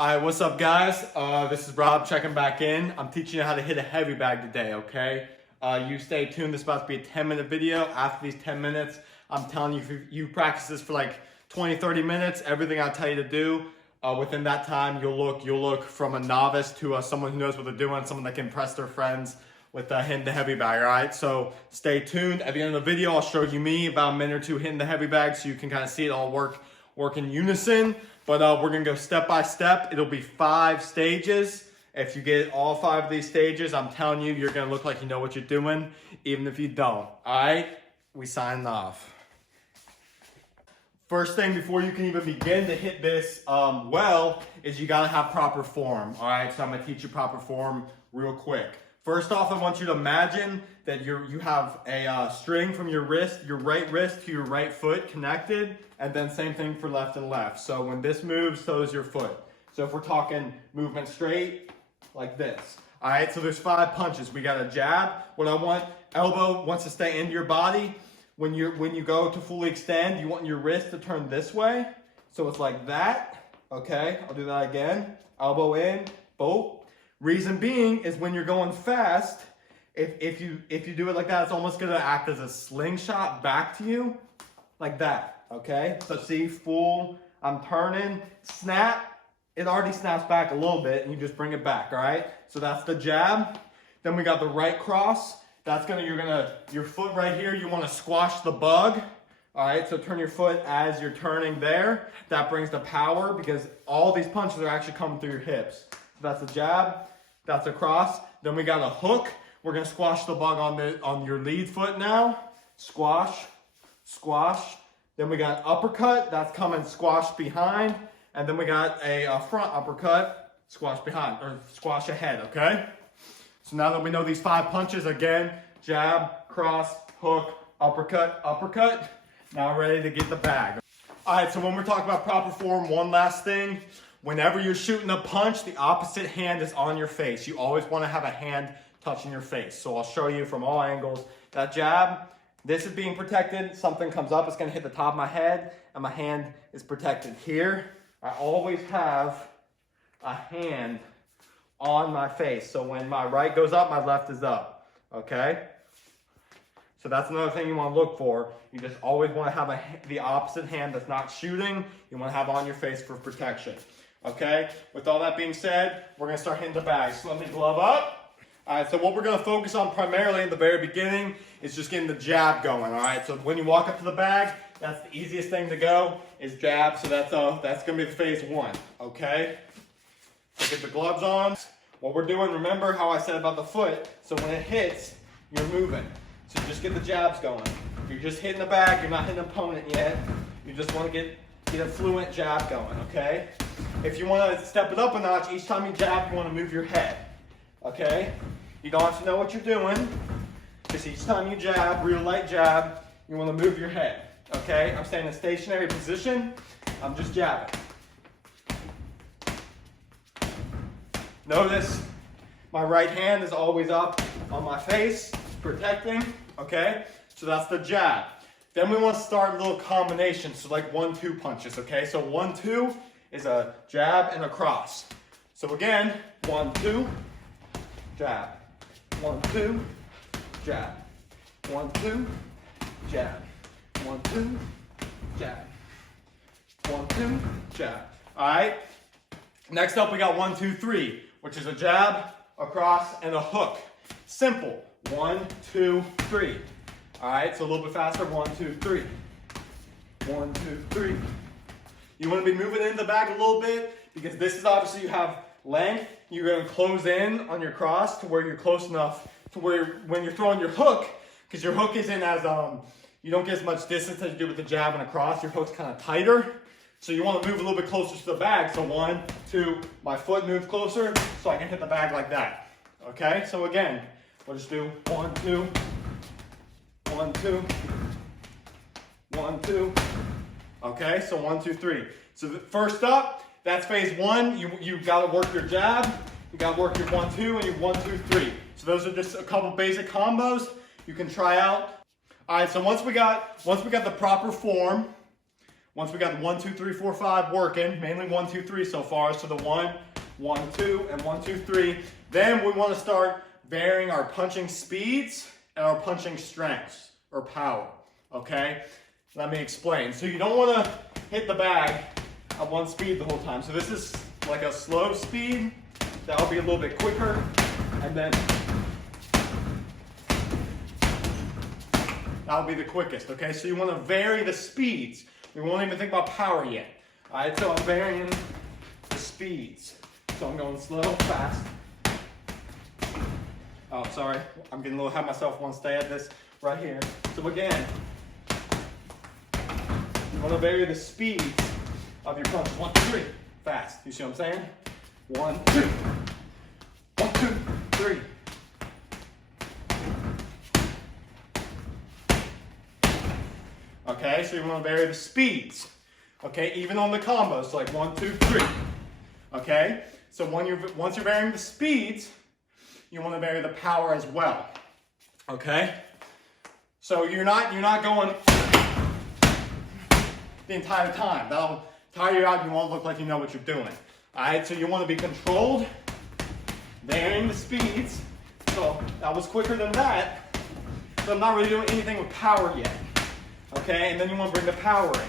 Alright, what's up guys? This is Rob checking back in. I'm teaching you how to hit a heavy bag today, okay? You stay tuned, this is about to be a 10-minute video. After these 10 minutes, I'm telling you, if you practice this for like 20-30 minutes, everything I tell you to do, within that time, you'll look from a novice to someone who knows what they're doing, someone that can impress their friends with hitting the heavy bag, alright? So stay tuned. At the end of the video, I'll show you me about a minute or two hitting the heavy bag so you can kind of see it all work in unison. But we're gonna go step by step. It'll be 5 stages. If you get all 5 of these stages, I'm telling you, you're gonna look like you know what you're doing, even if you don't. Alright, we signing off. First thing before you can even begin to hit this well is you gotta have proper form. Alright, so I'm gonna teach you proper form real quick. First off, I want you to imagine that you have a string from your right wrist to your right foot connected, and then same thing for left and left. So when this moves, so does your foot. So if we're talking movement straight, like this. All right, so there's 5 punches. We got a jab. What I want, elbow wants to stay into your body. When you go to fully extend, you want your wrist to turn this way. So it's like that, okay? I'll do that again. Elbow in, both. Reason being is when you're going fast, if you do it like that, it's almost gonna act as a slingshot back to you, like that, okay? So see, full, I'm turning, snap, it already snaps back a little bit, and you just bring it back, all right? So that's the jab. Then we got the right cross. That's your foot right here, you wanna squash the bug, all right? So turn your foot as you're turning there. That brings the power because all these punches are actually coming through your hips. So that's a jab. That's a cross. Then we got a hook. We're gonna squash the bug on your lead foot now. Squash, squash. Then we got uppercut. That's coming squash behind. And then we got a front uppercut, squash behind, or squash ahead, okay? So now that we know these 5 punches, again, jab, cross, hook, uppercut, uppercut. Now we're ready to get the bag. All right, so when we're talking about proper form, one last thing. Whenever you're shooting a punch, the opposite hand is on your face. You always want to have a hand touching your face. So I'll show you from all angles. That jab, this is being protected. Something comes up, it's going to hit the top of my head, and my hand is protected here. I always have a hand on my face. So when my right goes up, my left is up. Okay? So that's another thing you want to look for. You just always want to have the opposite hand that's not shooting. You want to have on your face for protection. Okay, with all that being said, we're going to start hitting the bag. So let me glove up. All right, so what we're going to focus on primarily in the very beginning is just getting the jab going. All right, so when you walk up to the bag, that's the easiest thing to go is jab. So that's going to be the phase 1. Okay, so get the gloves on. What we're doing, remember how I said about the foot. So when it hits, you're moving. So just get the jabs going. You're just hitting the bag. You're not hitting the opponent yet. You just want to get a fluent jab going, okay? If you want to step it up a notch, each time you jab, you want to move your head, okay? You don't have to know what you're doing. Just each time you jab, real light jab, you want to move your head, okay? I'm staying in a stationary position. I'm just jabbing. Notice my right hand is always up on my face, protecting, okay? So that's the jab. Then we want to start a little combination, so like 1-2 punches, okay? So 1-2 is a jab and a cross. So again, 1-2, jab, 1-2, jab, 1-2, jab, 1-2, jab, 1-2, jab. All right. Next up, we got 1-2-3, which is a jab, a cross, and a hook. Simple. 1, 2, 3. All right, so a little bit faster. 1, 2, 3. 1, 2, 3. You want to be moving into the bag a little bit because this is obviously you have length. You're going to close in on your cross to where you're close enough to where when you're throwing your hook, because your hook isn't as, you don't get as much distance as you do with the jab and a cross. Your hook's kind of tighter. So you want to move a little bit closer to the bag. So 1, 2, my foot moves closer so I can hit the bag like that. Okay, so again, we'll just do 1, 2. 1, 2, 1, 2. Okay, so 1, 2, 3. So first up, that's phase 1. You've got to work your jab. You got to work your 1, 2, and your 1, 2, 3. So those are just a couple basic combos you can try out. All right, so once we got the proper form, Once we got 1, 2, 3, 4, 5 working, mainly 1, 2, 3 so far, so the 1, 1, 2, and 1, 2, 3, then we want to start varying our punching speeds and our punching strengths or power, okay? Let me explain. So you don't want to hit the bag at one speed the whole time. So this is like a slow speed. That'll be a little bit quicker, and then that'll be the quickest, okay? So you want to vary the speeds. We won't even think about power yet. All right, so I'm varying the speeds. So I'm going slow, fast. Oh, sorry, I'm getting a little ahead of myself. Want to stay at this right here. So again, you want to vary the speeds of your punch. 1, 2, 3, fast. You see what I'm saying? 1, 2, 1, 2, 3. Okay, so you want to vary the speeds. Okay, even on the combos, so like 1, 2, 3. Okay, so once you're varying the speeds, you want to vary the power as well. Okay, so you're not going the entire time. That'll tire you out. You won't look like you know what you're doing. All right, so you want to be controlled, varying the speeds. So that was quicker than that. So I'm not really doing anything with power yet. Okay, and then you want to bring the power in.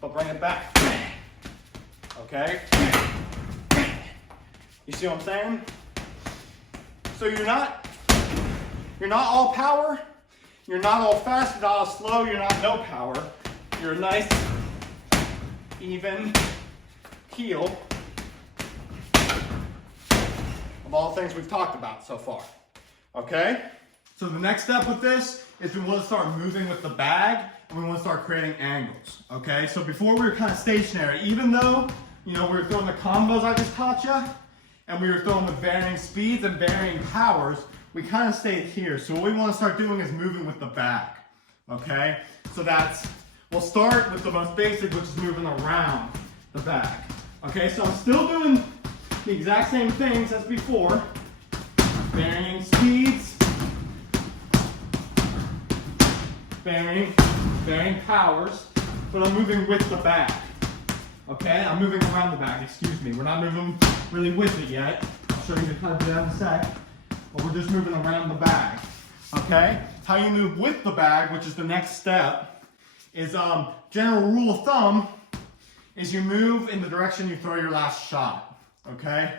But bring it back. Okay? You see what I'm saying? So you're not all power, you're not all fast, you're not all slow, you're not no power. You're a nice, even keel of all the things we've talked about so far. Okay? So the next step with this is we want to start moving with the bag, and we want to start creating angles. Okay? So before we were kind of stationary, even though, you know, we were throwing the combos I just taught you, and we were throwing with varying speeds and varying powers, we kind of stayed here. So what we want to start doing is moving with the bag. Okay? So we'll start with the most basic, which is moving around the bag. Okay? So I'm still doing the exact same things as before. Varying speeds, varying powers, but I'm moving with the bag. Okay, I'm moving around the bag, excuse me. We're not moving really with it yet. I'll show you how to do that in a sec. But we're just moving around the bag. Okay? How you move with the bag, which is the next step, is general rule of thumb is you move in the direction you throw your last shot. Okay?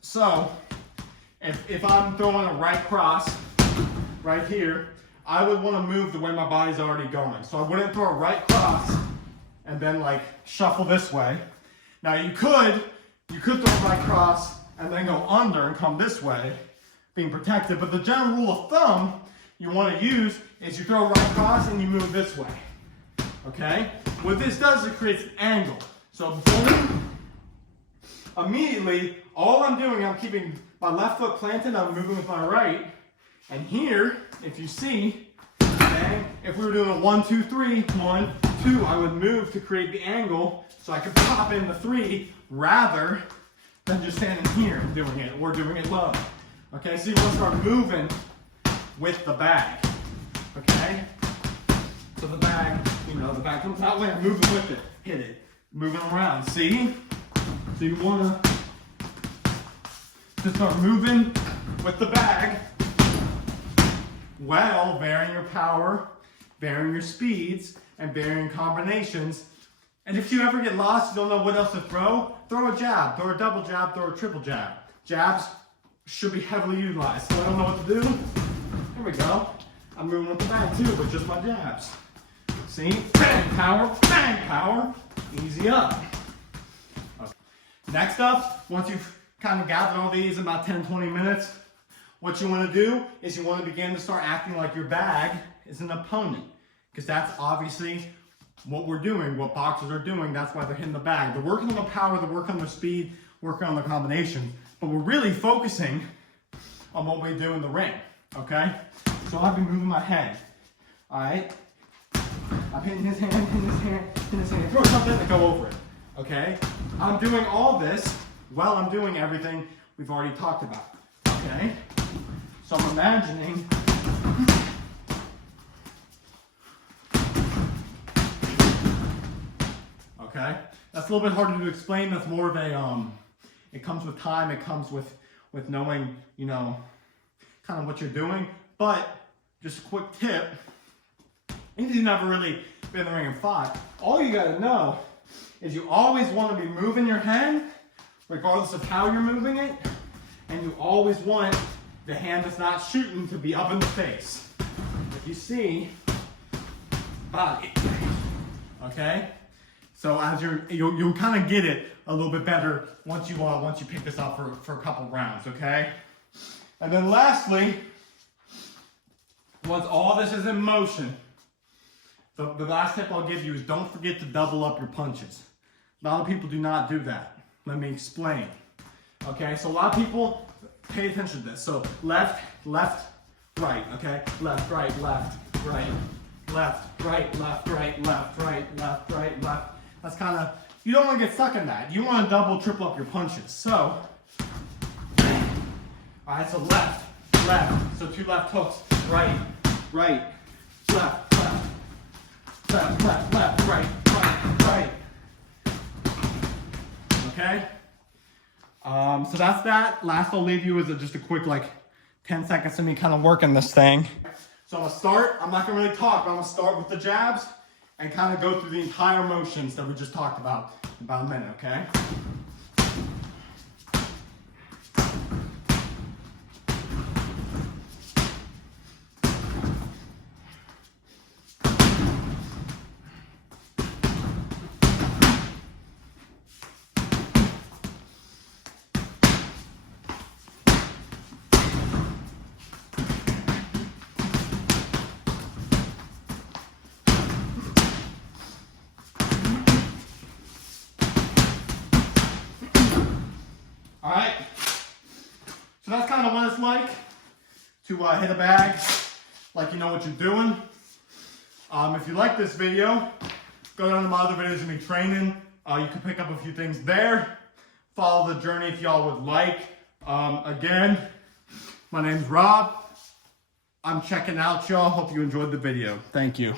So, if I'm throwing a right cross right here, I would want to move the way my body's already going. So I wouldn't throw a right cross and then like shuffle this way. Now you could throw a right cross and then go under and come this way, being protected. But the general rule of thumb you want to use is you throw a right cross and you move this way. Okay? What this does is it creates an angle. So boom, immediately, all I'm doing, I'm keeping my left foot planted, I'm moving with my right. And here, if you see, okay, if we were doing a 1, 2, 3, 1, 2, I would move to create the angle so I could pop in the 3 rather than just standing here and doing it or doing it low. Okay, so you want to start moving with the bag. Okay? So the bag, you know, the bag comes that way, I'm moving with it. Hit it. Moving around. See? So you want to start moving with the bag. Well, varying your power, varying your speeds, and varying combinations. And if you ever get lost, you don't know what else to throw a jab, throw a double jab, throw a triple jab. Jabs should be heavily utilized. So I don't know what to do. Here we go. I'm moving with the bag too, but just my jabs. See? Bang, power, easy up. Okay. Next up, once you've kind of gathered all these in about 10, 20 minutes, what you want to do is you want to begin to start acting like your bag is an opponent. Because that's obviously what we're doing, what boxers are doing. That's why they're hitting the bag. They're working on the power, they're working on the speed, working on the combination. But we're really focusing on what we do in the ring. Okay? So I'll be moving my head. Alright? I'm hitting his hand, hitting his hand, hitting his hand. Throw something and go over it. Okay? I'm doing all this while I'm doing everything we've already talked about. Okay? So I'm imagining okay? That's a little bit harder to explain. That's more of a, it comes with time. It comes with knowing, you know, kind of what you're doing. But just a quick tip, if you've never really been in the ring and fought, all you gotta know is you always want to be moving your hand, regardless of how you're moving it, and you always want the hand that's not shooting to be up in the face. If you see, body, okay? So as you'll kind of get it a little bit better once you pick this up for a couple rounds, okay? And then lastly, once all this is in motion, the last tip I'll give you is don't forget to double up your punches. A lot of people do not do that. Let me explain. Okay, so a lot of people pay attention to this. So left, left, right, okay? Left, right, left, right, left, right, left, right, left, right, left, right, left. That's kind of, you don't want to get stuck in that. You want to double, triple up your punches. So, all right, so left, left. So 2 left hooks, right, right, left, left, left, left, left, right, right, right. Okay? So that's that. Last I'll leave you is just a quick 10 seconds of me kind of working this thing. So I'm gonna start, I'm not gonna really talk, but I'm gonna start with the jabs and kind of go through the entire motions that we just talked about in about a minute, okay? All right, so that's kind of what it's like to hit a bag like you know what you're doing. If you like this video, go down to my other videos of me training. You can pick up a few things there. Follow the journey if y'all would like. Again, my name's Rob. I'm checking out, y'all. Hope you enjoyed the video. Thank you.